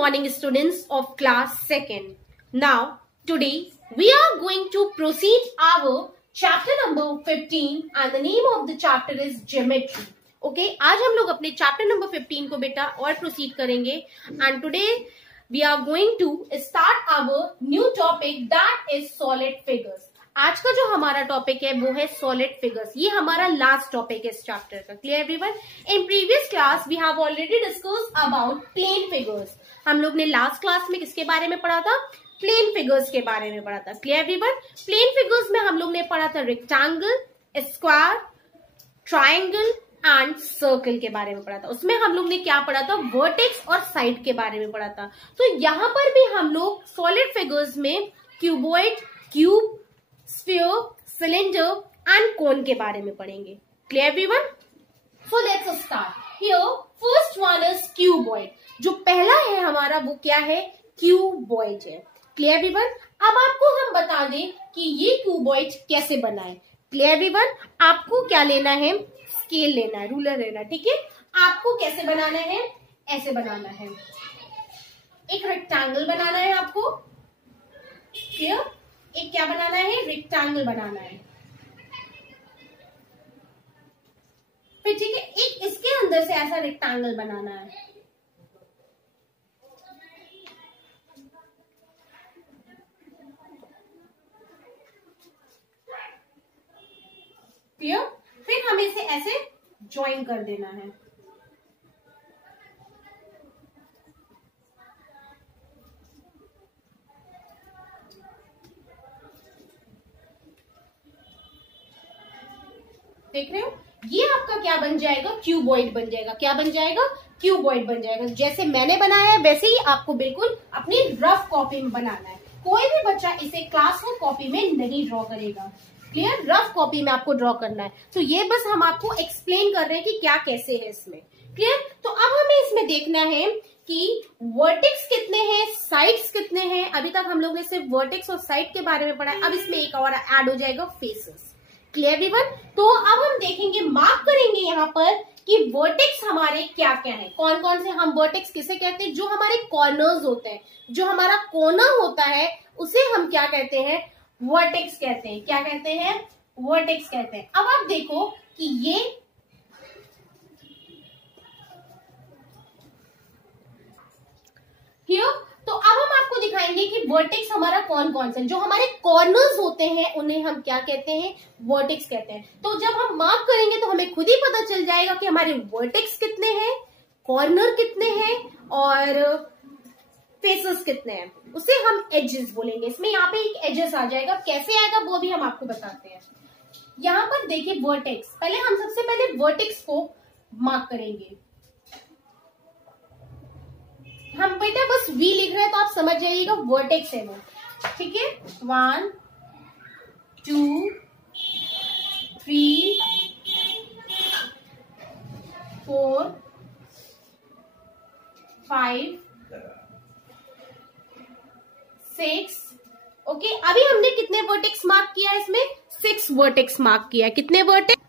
morning, students of class 2nd. Now, today we are going to proceed our chapter number 15 and the name of the chapter is geometry. Okay, आज हम लोग अपने chapter number 15 को बेटा और proceed करेंगे and today we are going to start our new topic that is solid figures. आज का जो हमारा टॉपिक है वो है सॉलिड फिगर्स. ये हमारा लास्ट टॉपिक है इस चैप्टर का. Clear everyone? In previous class we have already discussed about plane figures. हम लोग ने लास्ट क्लास में किसके बारे में पढ़ा था? प्लेन फिगर्स के बारे में पढ़ा था. Clear everyone? प्लेन फिगर्स में हम लोग ने पढ़ा था rectangle, square, triangle and circle के बारे में पढ़ा था. उसमें हम लोग ने क्या पढ़ा था? वर्टेक्स और साइड के बारे में पढ़ा था. तो यहाँ पर भी हम लोग सॉलिड फिगर्स में cuboid, cube, sphere, cylinder and कोन के बारे में पढ़ेंगे. Clear everyone? So let's start. Here first one is cuboid. जो पहला है हमारा वो क्या है? क्यूबॉइड है. Clear everyone? अब आपको हम बता दें कि ये क्यूबॉइड कैसे बना है. Clear everyone? आपको क्या लेना है? स्केल लेना है, रूलर लेना है. ठीक है? आपको कैसे बनाना है? ऐसे बनाना है. एक रेक्टेंगल बनाना है आपको. क्लियर? एक क्या बनाना है? रेक्टेंगल बनाना है. फिर ठीक है, एक इसके अंदर से ऐसा रेक्टेंगल बनाना है. क्लियर? फिर हमें इसे ऐसे ज्वाइन कर देना है. देख रहे हो? ये आपका क्या बन जाएगा? क्यूबॉइड बन जाएगा. क्या बन जाएगा? क्यूबॉइड बन जाएगा. जैसे मैंने बनाया है वैसे ही आपको बिल्कुल अपनी रफ कॉपी में बनाना है. कोई भी बच्चा इसे क्लासरूम कॉपी में नहीं ड्रॉ करेगा. क्लियर? रफ कॉपी में आपको ड्रॉ करना है. तो ये बस हम आपको एक्सप्लेन कर रहे हैं कि क्या कैसे है इसमें. क्लियर? तो अब हमें इसमें देखना है कि वर्टेक्स कितने हैं, साइड्स कितने हैं. अभी तक हम लोग ने सिर्फ वर्टेक्स और साइड के बारे में पढ़ा है. अब इसमें एक और ऐड हो जाएगा, फेसेस. Clear everyone? तो अब हम देखेंगे, मार्क करेंगे यहाँ पर कि वर्टेक्स हमारे क्या क्या है. कौन कौन से हम वर्टेक्स किसे कहते हैं? जो हमारे कॉर्नर्स होते हैं, जो हमारा कोना होता है उसे हम क्या कहते हैं? वर्टेक्स कहते हैं. क्या कहते हैं? वर्टेक्स कहते हैं. अब आप देखो कि ये हियर, तो अब हम आपको दिखाएंगे कि वर्टेक्स हमारा कौन कौन सा. जो हमारे कॉर्नर्स होते हैं उन्हें हम क्या कहते हैं? वर्टेक्स कहते हैं. तो जब हम मार्क करेंगे तो हमें खुद ही पता चल जाएगा कि हमारे वर्टेक्स कितने हैं, कॉर्नर कितने हैं और फेसेस कितने हैं. उसे हम एजेस बोलेंगे. इसमें यहाँ पे एक एजेस आ जाएगा. कैसे आएगा वो भी हम आपको बताते हैं. यहाँ पर देखिए वर्टेक्स. पहले हम सबसे पहले वर्टेक्स को मार्क करेंगे. हम बेटा बस V लिख रहे हैं तो आप समझ जाइएगा वर्टेक्स है वो. ठीक है? 1 2 3 4 5 6. ओके, अभी हमने कितने वर्टेक्स मार्क किया है? इसमें 6 वर्टेक्स मार्क किया है. कितने वर्टेक्स?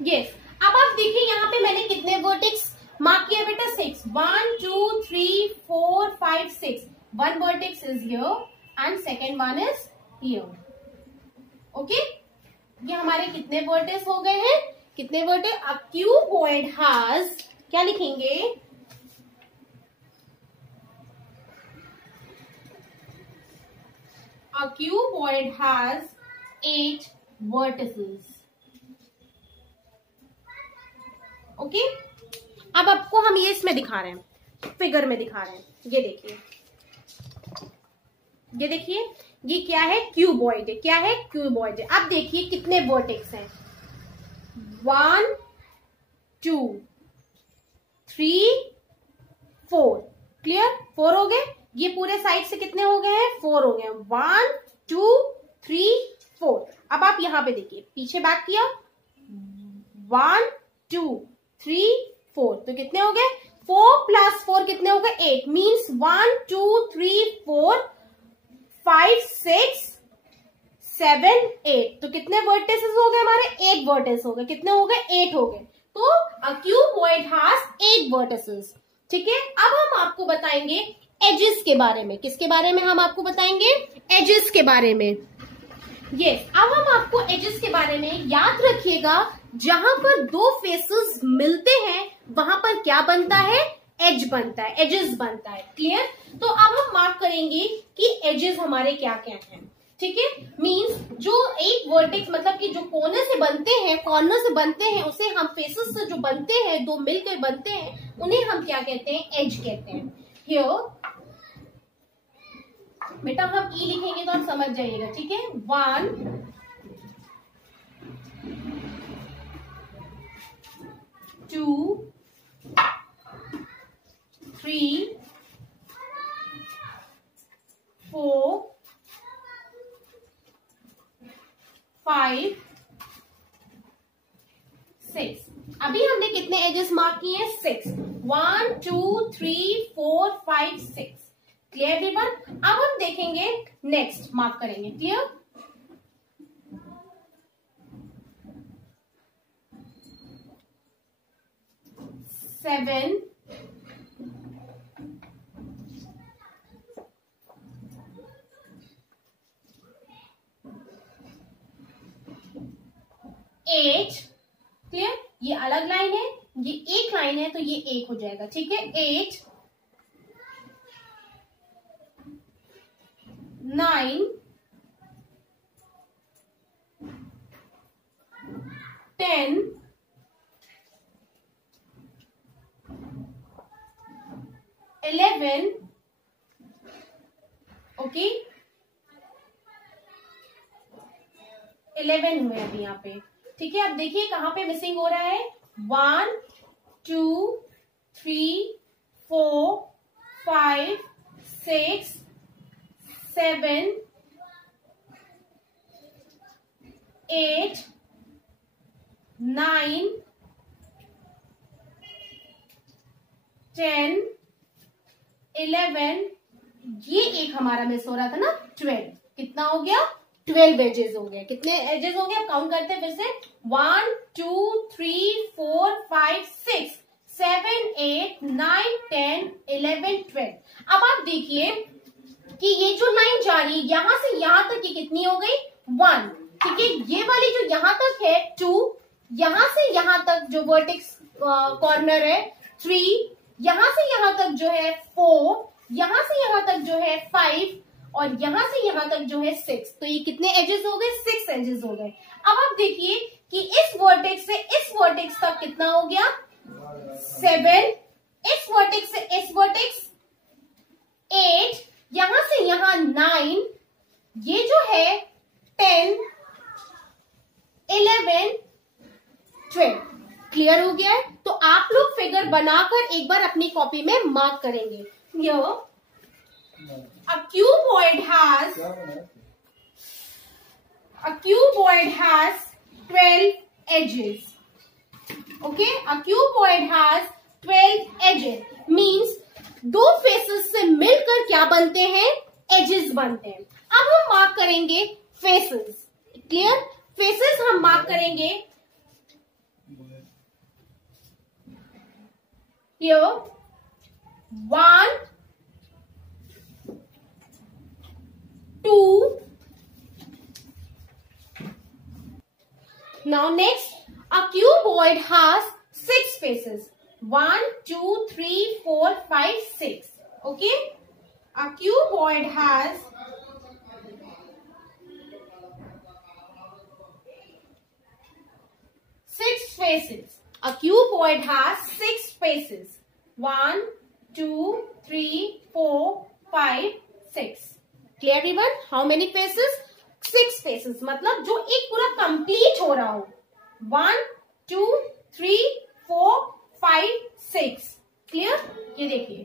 यस. अब आप देखिए यहाँ पे मैंने कितने वर्टेक्स मार्क किया बेटा? 6. 1 2 3 4 5 6. One vertex is here and second one is here. Okay, ये हमारे कितने वर्टेक्स हो गए हैं? कितने वर्टेक्स? अब क्यूबॉइड हैज, क्या लिखेंगे? A cuboid has 8 vertices. Okay, अब आपको हम ये इसमें दिखा रहे हैं, फिगर में दिखा रहे हैं. ये देखिए, ये देखिए, ये क्या है? क्यूबॉइड है. क्या है? क्यूबॉइड है. अब देखिए कितने वर्टेक्स हैं? 1 2 3 4. क्लियर? 4 हो गए. ये पूरे साइड से कितने हो गए हैं? 4 हो गए. 1 2 3 4. अब आप यहां पे देखिए, पीछे बैक किया, 1 2 3 4. तो कितने हो गए? 4 + 4 कितने हो गए? 8. मीन्स 1 2 3 4 5 6 7 8. तो कितने वर्टिसेस हो गए हमारे? 8 वर्टिस हो गए. कितने हो गए? 8 हो गए. तो अ क्यूबॉइड हैज 8 वर्टिसेस. ठीक है, अब हम आपको बताएंगे एजेस के बारे में। किसके बारे में हम आपको बताएंगे? एजेस के बारे में। यस, अब हम आपको एजेस के बारे में याद रखिएगा, जहां पर दो फेसेस मिलते हैं वहां पर क्या बनता है? एज बनता है, एजेस बनता है। क्लियर? तो अब हम मार्क करेंगे कि एजेस हमारे क्या क्या हैं। ठीक है, मींस जो एक वर्टेक्स मतलब कि जो कॉर्नर से बनते हैं उसे हम फेसेस से जो बनते हैं, दो मिलकर बनते हैं, उन्हें हम क्या कहते हैं? एज कहते हैं। हियर बेटा हम ई लिखेंगे तो आप समझ जाइएगा। ठीक है, 1 2 3 4 5 6। अभी हमने कितने एजेस मार्क किए हैं? 6। 1 2 3 4 5 6। Clear everyone? अब हम देखेंगे नेक्स्ट, मार्क करेंगे। क्लियर? सेवन 8। क्लियर? ये अलग लाइन है, ये एक लाइन है, तो ये एक हो जाएगा। ठीक है, 8 9 10 11। ओके, 11 हुए अभी यहाँ पे। ठीक है, अब देखिए कहां पे मिसिंग हो रहा है? 1 2 3 4 5 6 7 8 9 10 11। ये एक हमारा मिस हो रहा था ना, 12। कितना हो गया? 12 एजेस हो गए। कितने एजेस हो गए? अब काउंट करते हैं फिर से। 1 2 3 4 5 6 7 8 9 10 11 12। अब आप देखिए कि ये जो लाइन जा रही है यहां से यहां तक, ये कितनी हो गई? 1। ठीक है, ये वाली जो यहां तक है 2, यहां से यहां तक जो वर्टेक्स कॉर्नर है 3, यहां से यहां तक जो है 4, यहां से यहां तक जो है 5 और यहां से यहां तक जो है 6। तो ये कितने एजेस हो गए? 6 एजेस हो गए। अब आप देखिए कि इस वर्टेक्स से इस वर्टेक्स तक कितना हो गया? 7। इस वर्टेक्स से इस वर्टेक्स 8, यहां से यहां 9, ये जो है 10 11 12। क्लियर हो गया है? तो आप लोग फिगर बनाकर एक बार अपनी कॉपी में मार्क करेंगे। A cuboid has 12 edges. Okay, a cuboid has 12 edges. Means दो फेसेस से मिलकर क्या बनते हैं? एजेस बनते हैं। अब हम मार्क करेंगे फेसेस। क्लियर? फेसेस हम मार्क करेंगे। Here 1 2। Now next, a cuboid has 6 faces. 1 2 3 4 5 6. Okay, a cuboid has 6 faces. A cuboid has 6 faces. 1 2 3 4 5 6. Clear everyone? How many faces? 6 faces. मतलब जो एक पूरा कंप्लीट हो रहा हो। 1 2 3 4 5 6। क्लियर? ये देखिए,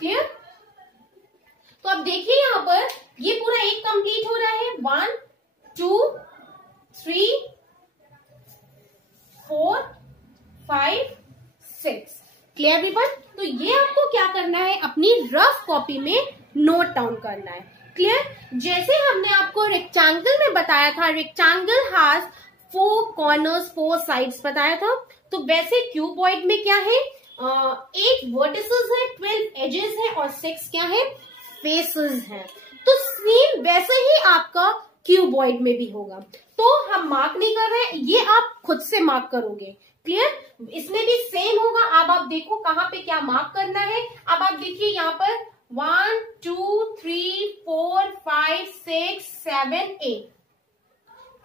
क्लियर? तो अब देखिए यहां पर ये पूरा एक कंप्लीट हो रहा है। 1 2 3 4 5 6। Clear everyone? तो ये आपको क्या करना है? अपनी रफ कॉपी में नोट डाउन करना है। क्लियर? जैसे हमने आपको रेक्टेंगल में बताया था, रेक्टेंगल हैज 4 कॉर्नर्स 4 साइड्स बताया था, तो वैसे क्यूबॉइड में क्या है, 8 वर्टिसेस है, 12 एजेस है और 6 क्या है, फेसेस हैं। तो सेम वैसे ही आपका क्यूबॉइड में भी होगा। तो हम मार्क नहीं कर रहे हैं, ये आप खुद से मार्क करोगे। क्लियर? इसमें भी सेम होगा। अब आप देखो कहाँ पे क्या मार्क करना है। अब आप देखिए यहाँ पर 1 2 3 4 5 6 7 8।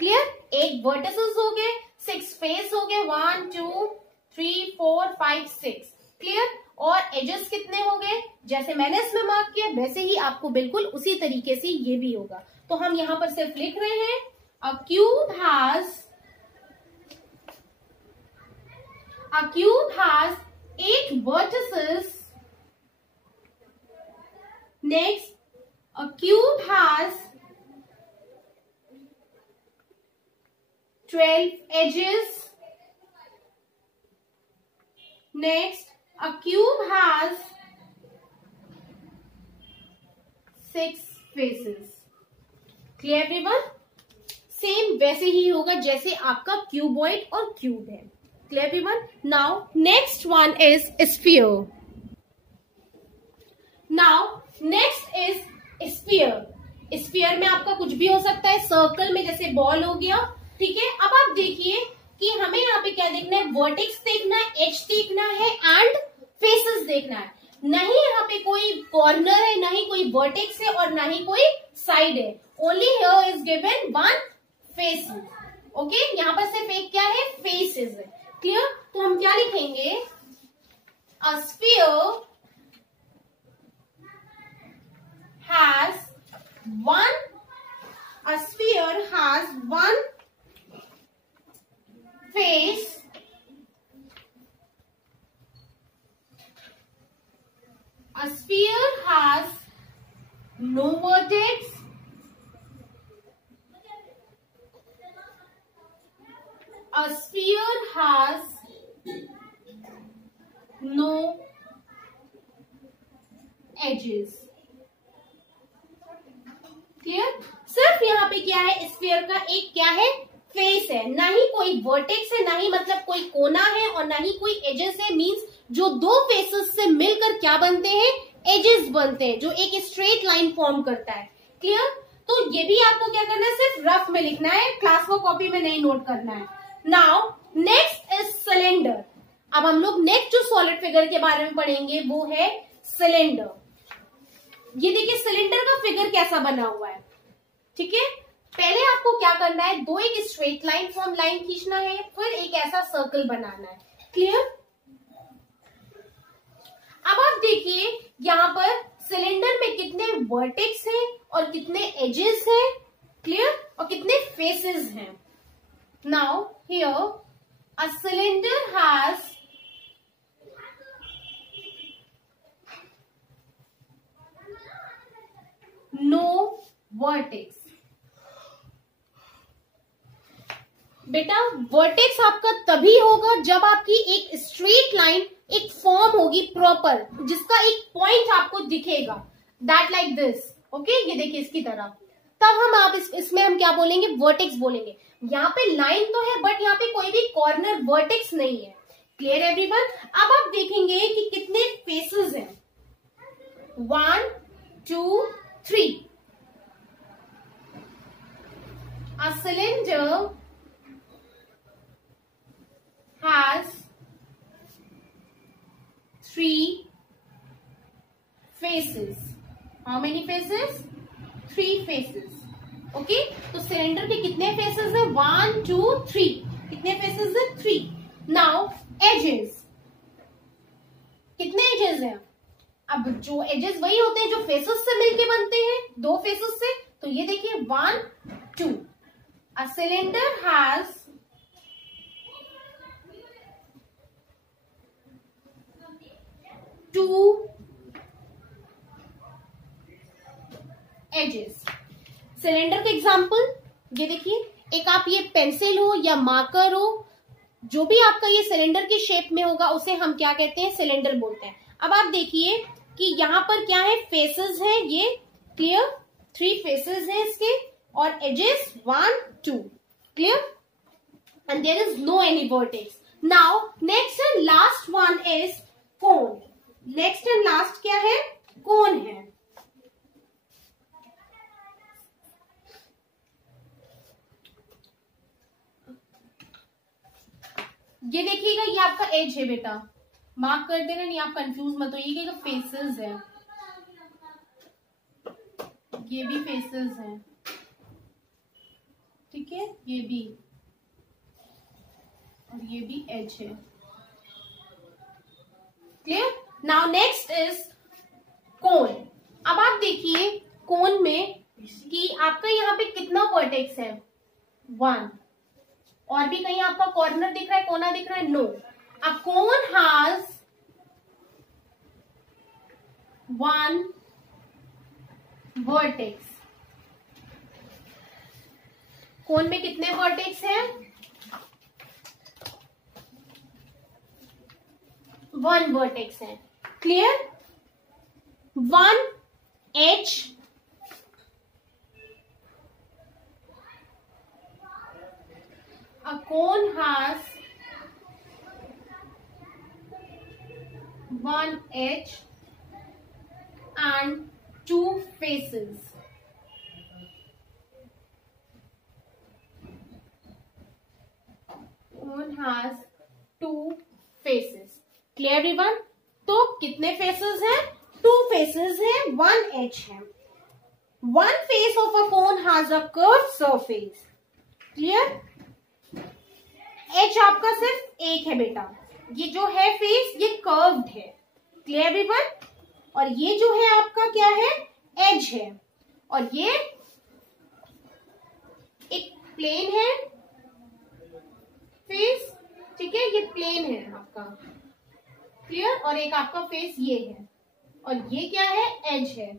क्लियर? 8 वर्टिसेस हो गए, 6 फेस हो गए, 1 2 3 4 5 6। क्लियर? और एजेस कितने हो गए, जैसे मैंने इसमें मार्क किया वैसे ही आपको बिल्कुल उसी तरीके से ये भी होगा। तो हम यहां पर सिर्फ लिख रहे हैं अ cube has 8 vertices. Next, a cube has 12 edges. Next, a cube has 6 faces. Clear everyone? Same वैसे ही होगा जैसे आपका क्यूबॉइड और क्यूब है। Clear everyone? Now next one is sphere. Now next is sphere. Sphere में आपका कुछ भी हो सकता है, सर्कल में जैसे बॉल हो गया, ठीक है। अब आप देखिए कि हमें यहाँ पे क्या देखना है, वर्टेक्स देखना है, एज देखना है एंड फेसेस देखना है। नहीं यहाँ पे कोई कॉर्नर है, नहीं कोई वर्टेक्स है और नहीं कोई साइड है। Only here is given one face. Okay, यहाँ पर सिर्फ एक क्या है, फेसेस है। क्लियर? तो हम क्या लिखेंगे, a sphere has one face, a sphere has no vertex, a sphere has no edges. Clear? सिर्फ यहाँ पे क्या है, स्फीयर का एक क्या है, फेस है, ना ही कोई वर्टेक्स है, ना ही मतलब कोई कोना है और ना ही कोई एजेस है। मींस जो दो फेसेस से मिलकर क्या बनते हैं, एजेस बनते हैं, जो एक स्ट्रेट लाइन फॉर्म करता है। क्लियर? तो ये भी आपको क्या करना है, सिर्फ रफ में लिखना है, क्लास वर्क कॉपी में नहीं नोट करना है। Now next is cylinder. अब हम लोग नेक्स्ट जो सॉलिड फिगर के बारे में पढ़ेंगे वो है सिलेंडर। ये देखिए सिलेंडर का फिगर कैसा बना हुआ है, ठीक है। पहले आपको क्या करना है, दो एक स्ट्रेट लाइन फॉर्म लाइन खींचना है, फिर एक ऐसा सर्कल बनाना है। क्लियर? अब आप देखिए यहाँ पर सिलेंडर में कितने वर्टेक्स हैं और कितने एजेस हैं, क्लियर, और कितने फेसेस हैं। Now here a cylinder has no vertex. बेटा वर्टेक्स आपका तभी होगा जब आपकी एक स्ट्रेट लाइन एक फॉर्म होगी प्रॉपर, जिसका एक पॉइंट आपको दिखेगा, दैट लाइक दिस। ओके, ये देखिए इसकी तरह, तब हम आप इसमें हम क्या बोलेंगे, वर्टेक्स बोलेंगे। यहाँ पे लाइन तो है बट यहाँ पे कोई भी कॉर्नर वर्टेक्स नहीं है। Clear everyone? अब आप देखेंगे कि कितने फेसेस हैं, 1 2 3। A cylinder has 3 faces. How many faces? 3 faces. Okay, तो सिलेंडर के कितने फेसेस है, 1 2 3। कितने फेसेस है, 3। नाउ एजेस, कितने एजेस हैं? अब जो एजेस वही होते हैं जो फेसेस से मिलके बनते हैं, दो फेसेस से। तो ये देखिए 1 2। A cylinder has 2 edges। Cylinder का एग्जाम्पल ये देखिए, एक आप ये पेंसिल हो या मार्कर हो, जो भी आपका ये सिलेंडर की शेप में होगा उसे हम क्या कहते हैं, सिलेंडर बोलते हैं। अब आप देखिए कि यहाँ पर क्या है, फेसेस है, ये क्लियर, 3 फेसेस हैं इसके, और edges 1 2। Clear? And there is no any vertex. Now next and last one is cone. Next and last क्या है? कोन है. ये देखिएगा, ये आपका एज है बेटा, मार्क कर देना, नहीं आप कंफ्यूज मत होइए कि फेसेस है, ये भी फेसेस है, ठीक है, ये भी, और ये भी एज है. क्लियर? नाउ नेक्स्ट इज कोन. अब आप देखिए कोन में कि आपका यहाँ पे कितना वर्टेक्स है? 1. और भी कहीं आपका कॉर्नर दिख रहा है, कोना दिख रहा है? No. Uh cone has 1 vertex. Cone में कितने वर्टेक्स हैं? 1 वर्टेक्स है. Clear? 1 H a cone has 1 edge and 2 faces. Cone has 2 faces. Clear everyone? तो कितने faces हैं? 2 faces हैं, 1 edge है. One face of a cone has a curved surface. Clear? Edge आपका सिर्फ एक है बेटा, ये जो है फेस ये कर्व्ड है. Clear everyone? और ये जो है आपका क्या है? एज है. और ये एक प्लेन है फेस, ठीक है, ये प्लेन है आपका. क्लियर? और एक आपका फेस ये है, और ये क्या है? एज है.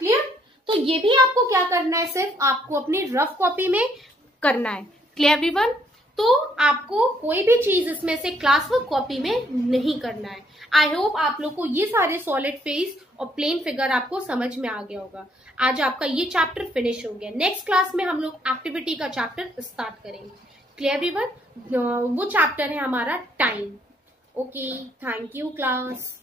क्लियर? तो ये भी आपको क्या करना है? सिर्फ आपको अपनी रफ कॉपी में करना है. Clear everyone? तो आपको कोई भी चीज इसमें से क्लास वर्क कॉपी में नहीं करना है. आई होप आप लोग को ये सारे सॉलिड फेस और प्लेन फिगर आपको समझ में आ गया होगा. आज आपका ये चैप्टर फिनिश हो गया. नेक्स्ट क्लास में हम लोग एक्टिविटी का चैप्टर स्टार्ट करेंगे. Clear everyone? वो चैप्टर है हमारा time. Okay, thank you class.